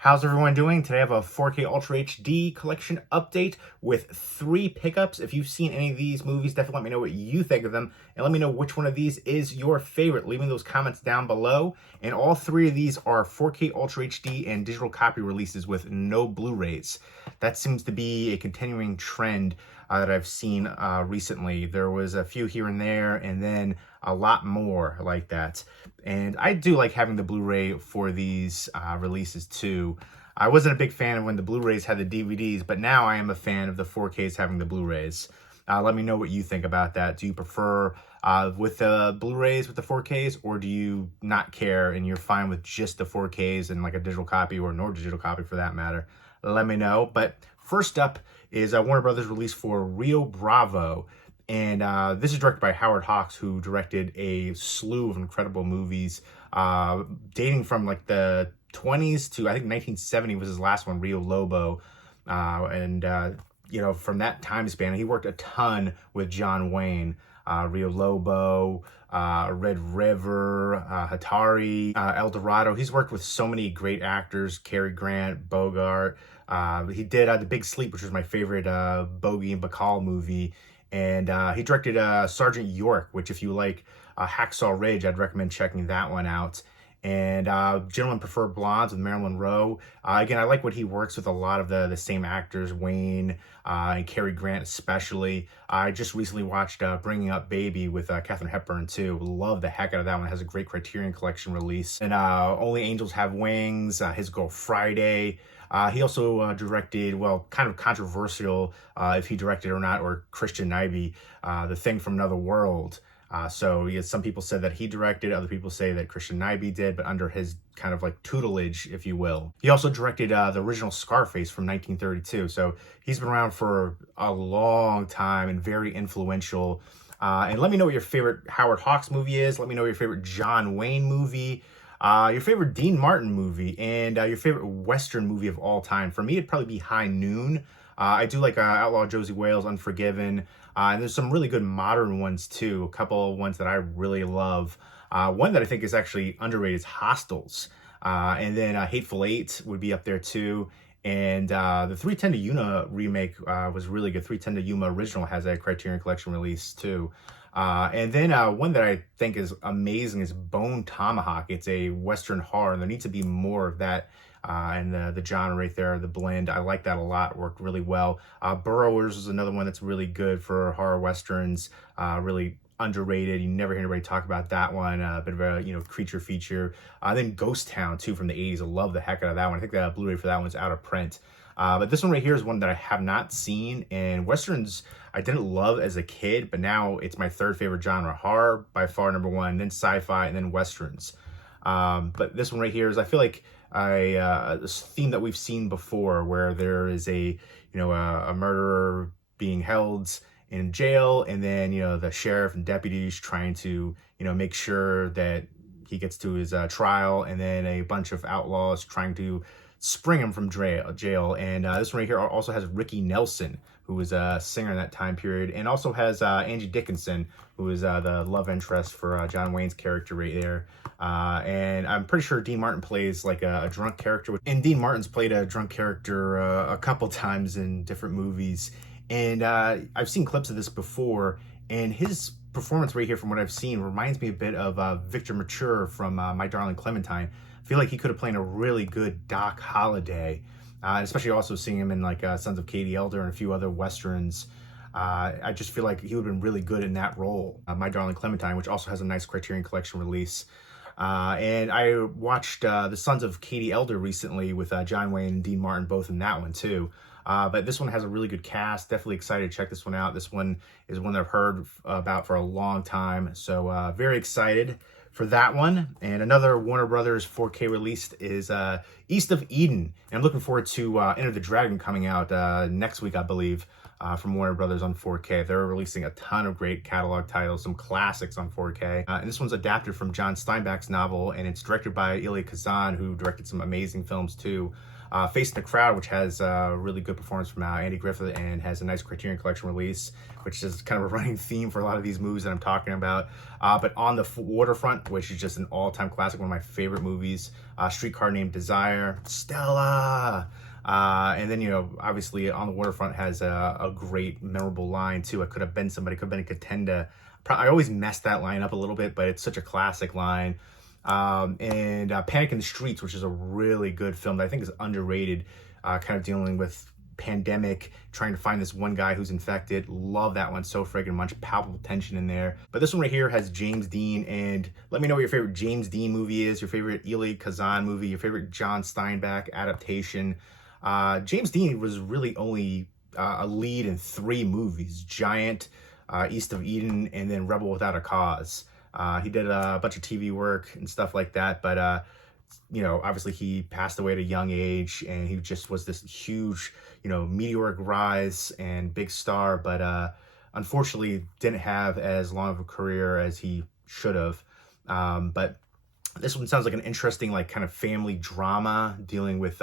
How's everyone doing? Today I have a 4K Ultra HD collection update with 3 pickups. If you've seen any of these movies, definitely let me know what you think of them, and let me know which one of these is your favorite. Leave me those comments down below. And all 3 of these are 4K Ultra HD and digital copy releases with no Blu-rays. That seems to be a continuing trend that I've seen recently. There was a few here and there, and then a lot more like that. And I do like having the Blu-ray for these releases too. I wasn't a big fan of when the Blu-rays had the DVDs, but now I am a fan of the 4Ks having the Blu-rays. Let me know what you think about that. Do you prefer with the Blu-rays with the 4Ks, or do you not care and you're fine with just the 4Ks and like a digital copy or no digital copy for that matter? Let me know. But first up is Warner Brothers release for Rio Bravo. And this is directed by Howard Hawks, who directed a slew of incredible movies dating from like the 20s to I think 1970 was his last one, Rio Lobo. You know, from that time span, he worked a ton with John Wayne. Rio Lobo, Red River, Hatari, El Dorado. He's worked with so many great actors, Cary Grant, Bogart. He did The Big Sleep, which was my favorite Bogey and Bacall movie. And he directed Sergeant York, which if you like Hacksaw Ridge, I'd recommend checking that one out. And Gentlemen Prefer Blondes with Marilyn Monroe. Again, I like what he works with a lot of the same actors, Wayne and Cary Grant especially. I just recently watched Bringing Up Baby with Katharine Hepburn too. Love the heck out of that one. It has a great Criterion Collection release. And Only Angels Have Wings, His Girl Friday. He also directed, well, kind of controversial if he directed or not, or Christian Nyby, The Thing from Another World. So yeah, some people said that he directed, other people say that Christian Nyby did, but under his kind of like tutelage, if you will. He also directed the original Scarface from 1932. So he's been around for a long time and very influential. And let me know what your favorite Howard Hawks movie is. Let me know your favorite John Wayne movie. Your favorite Dean Martin movie, and your favorite Western movie of all time. For me, it'd probably be High Noon. I do like Outlaw Josie Wales, Unforgiven, and there's some really good modern ones too. A couple of ones that I really love. One that I think is actually underrated is Hostels, and then Hateful Eight would be up there too. And the 310 to Yuma remake was really good. 310 to Yuma original has a Criterion Collection release too. And then one that I think is amazing is Bone Tomahawk. It's a Western horror, and there needs to be more of that and the genre right there, the blend. I like that a lot. It worked really well. Burrowers is another one that's really good for horror Westerns, really underrated. You never hear anybody talk about that one. A bit of a creature feature. Then Ghost Town too from the 80s. I love the heck out of that one. I think the Blu-ray for that one's out of print. But this one right here is one that I have not seen, and Westerns I didn't love as a kid, but now it's my 3rd favorite genre. Horror by far #1, then sci-fi, and then Westerns. But this one right here is, I feel like this theme that we've seen before, where there is a murderer being held in jail, and then the sheriff and deputies trying to make sure that he gets to his trial, and then a bunch of outlaws trying to spring him from jail. And this one right here also has Ricky Nelson, who was a singer in that time period, and also has Angie Dickinson, who is the love interest for John Wayne's character right there. And I'm pretty sure Dean Martin plays like a drunk character. And Dean Martin's played a drunk character a couple times in different movies. And I've seen clips of this before, and his performance right here, from what I've seen, reminds me a bit of Victor Mature from My Darling Clementine. I feel like he could have played a really good Doc Holliday, especially also seeing him in like Sons of Katie Elder and a few other Westerns. I just feel like he would have been really good in that role. My Darling Clementine, which also has a nice Criterion Collection release. And I watched The Sons of Katie Elder recently with John Wayne and Dean Martin, both in that one too. But this one has a really good cast. Definitely excited to check this one out. This one is one that I've heard about for a long time. So very excited for that one. And another Warner Brothers 4K release is East of Eden. And I'm looking forward to Enter the Dragon coming out next week, I believe, from Warner Brothers on 4K. They're releasing a ton of great catalog titles, some classics on 4K. And this one's adapted from John Steinbeck's novel, and it's directed by Elia Kazan, who directed some amazing films too. Face in the Crowd, which has a really good performance from Andy Griffith and has a nice Criterion Collection release, which is kind of a running theme for a lot of these movies that I'm talking about. But On the Waterfront, which is just an all-time classic, one of my favorite movies. Streetcar Named Desire, Stella. And then, obviously On the Waterfront has a great, memorable line too. It could have been somebody, could have been a contender. I always mess that line up a little bit, but it's such a classic line. And Panic in the Streets, which is a really good film that I think is underrated, kind of dealing with pandemic, trying to find this one guy who's infected. Love that one so friggin' much. Palpable tension in there. But this one right here has James Dean, and let me know what your favorite James Dean movie is, your favorite Elia Kazan movie, your favorite John Steinbeck adaptation. James Dean was really only a lead in 3 movies: Giant, East of Eden, and then Rebel Without a Cause. He did a bunch of TV work and stuff like that, but obviously he passed away at a young age, and he just was this huge, meteoric rise and big star, but unfortunately didn't have as long of a career as he should have. But this one sounds like an interesting, like, kind of family drama dealing with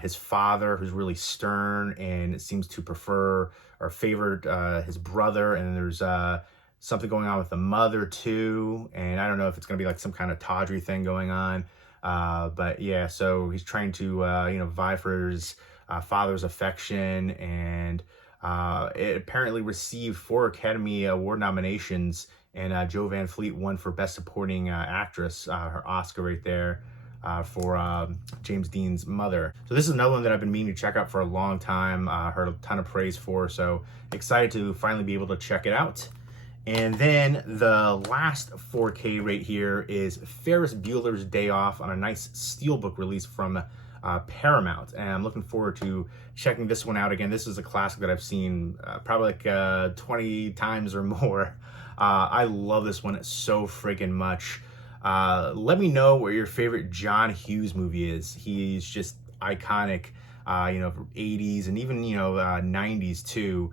his father, who's really stern and seems to prefer or favor his brother, and there's something going on with the mother too, and I don't know if it's going to be like some kind of tawdry thing going on, but yeah, so he's trying to vie for his father's affection, and it apparently received 4 Academy Award nominations, and Jo Van Fleet won for Best Supporting Actress, her Oscar right there, for James Dean's mother. So this is another one that I've been meaning to check out for a long time, heard a ton of praise for, so excited to finally be able to check it out. And then the last 4K right here is Ferris Bueller's Day Off on a nice Steelbook release from Paramount. And I'm looking forward to checking this one out again. This is a classic that I've seen probably like 20 times or more. I love this one so friggin' much. Let me know what your favorite John Hughes movie is. He's just iconic, from 80s and even, 90s too.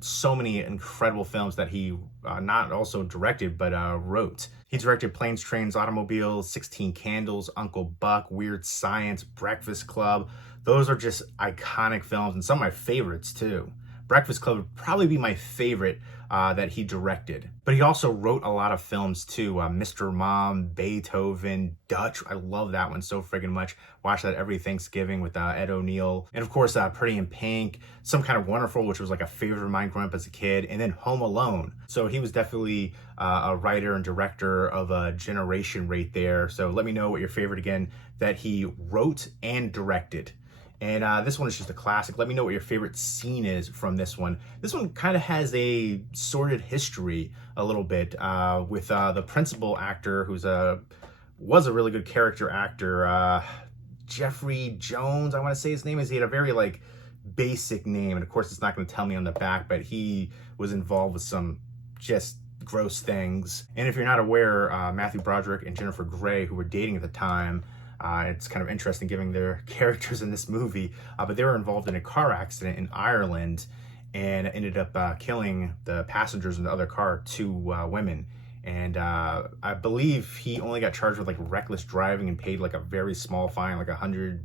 So many incredible films that he not also directed, but wrote. He directed Planes, Trains, Automobiles, 16 Candles, Uncle Buck, Weird Science, Breakfast Club. Those are just iconic films, and some of my favorites too. Breakfast Club would probably be my favorite that he directed. But he also wrote a lot of films too. Mr. Mom, Beethoven, Dutch. I love that one so friggin' much. Watch that every Thanksgiving with Ed O'Neill. And of course, Pretty in Pink, Some Kind of Wonderful, which was like a favorite of mine growing up as a kid. And then Home Alone. So he was definitely a writer and director of a generation right there. So let me know what your favorite, again, that he wrote and directed. And this one is just a classic. Let me know what your favorite scene is from this one. This one kind of has a sordid history a little bit with the principal actor, who's was a really good character actor, Jeffrey Jones, I want to say his name is. He had a very basic name, and of course it's not going to tell me on the back, but he was involved with some just gross things. And if you're not aware, Matthew Broderick and Jennifer Grey, who were dating at the time, it's kind of interesting given their characters in this movie, but they were involved in a car accident in Ireland and ended up killing the passengers in the other car, 2 women. And I believe he only got charged with reckless driving and paid a very small fine, like $175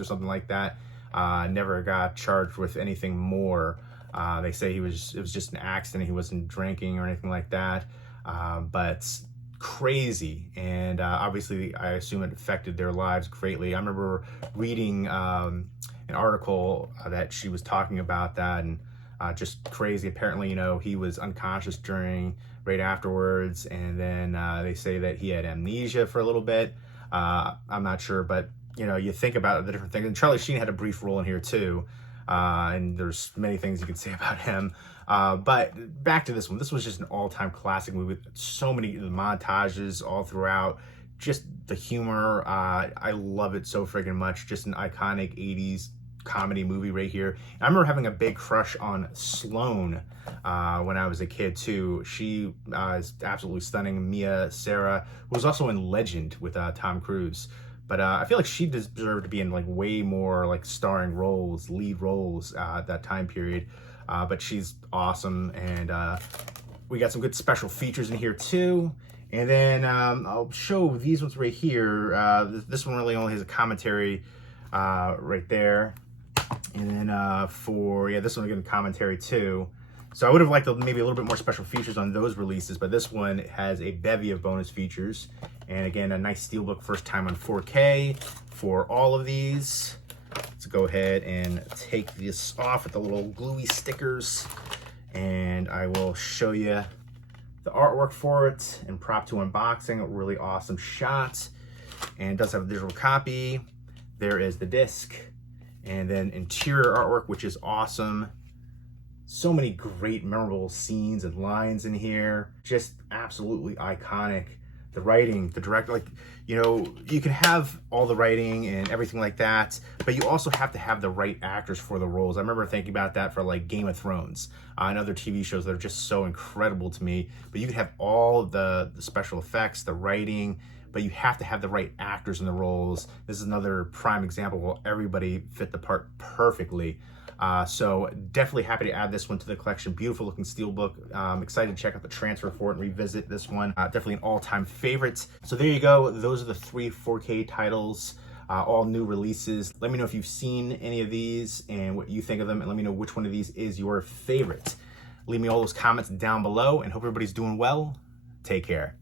or something like that. Never got charged with anything more. They say it was just an accident. He wasn't drinking or anything like that. But crazy, and obviously I assume it affected their lives greatly. I remember reading an article that she was talking about that, and just crazy. Apparently, he was unconscious right afterwards, and then they say that he had amnesia for a little bit. I'm not sure, but you think about the different things. And Charlie Sheen had a brief role in here too, and there's many things you could say about him. But back to this one. This was just an all-time classic movie. So many montages all throughout. Just the humor. I love it so friggin' much. Just an iconic 80s comedy movie right here. And I remember having a big crush on Sloane when I was a kid too. She is absolutely stunning. Mia Sara, who was also in Legend with Tom Cruise. But I feel like she deserved to be in way more starring roles, lead roles at that time period. But she's awesome, and we got some good special features in here too. And then I'll show these ones right here. This one really only has a commentary right there. And then this one, again, commentary too. So I would have liked maybe a little bit more special features on those releases, but this one has a bevy of bonus features. And again, a nice Steelbook, first time on 4K for all of these. Let's go ahead and take this off with the little gluey stickers. And I will show you the artwork for it and prop to unboxing. A really awesome shot. And it does have a digital copy. There is the disc. And then interior artwork, which is awesome. So many great memorable scenes and lines in here. Just absolutely iconic. The writing, the direct, like, you know, you can have all the writing and everything like that, but you also have to have the right actors for the roles. I remember thinking about that for like Game of Thrones and other TV shows that are just so incredible to me. But you can have all the special effects, the writing, but you have to have the right actors in the roles. This is another prime example where everybody fit the part perfectly. So definitely happy to add this one to the collection. Beautiful looking Steelbook. Excited to check out the transfer for it and revisit this one. Definitely an all-time favorite. So there you go. Those are the 3 4K titles, all new releases. Let me know if you've seen any of these and what you think of them, and let me know which one of these is your favorite. Leave me all those comments down below, and hope everybody's doing well. Take care.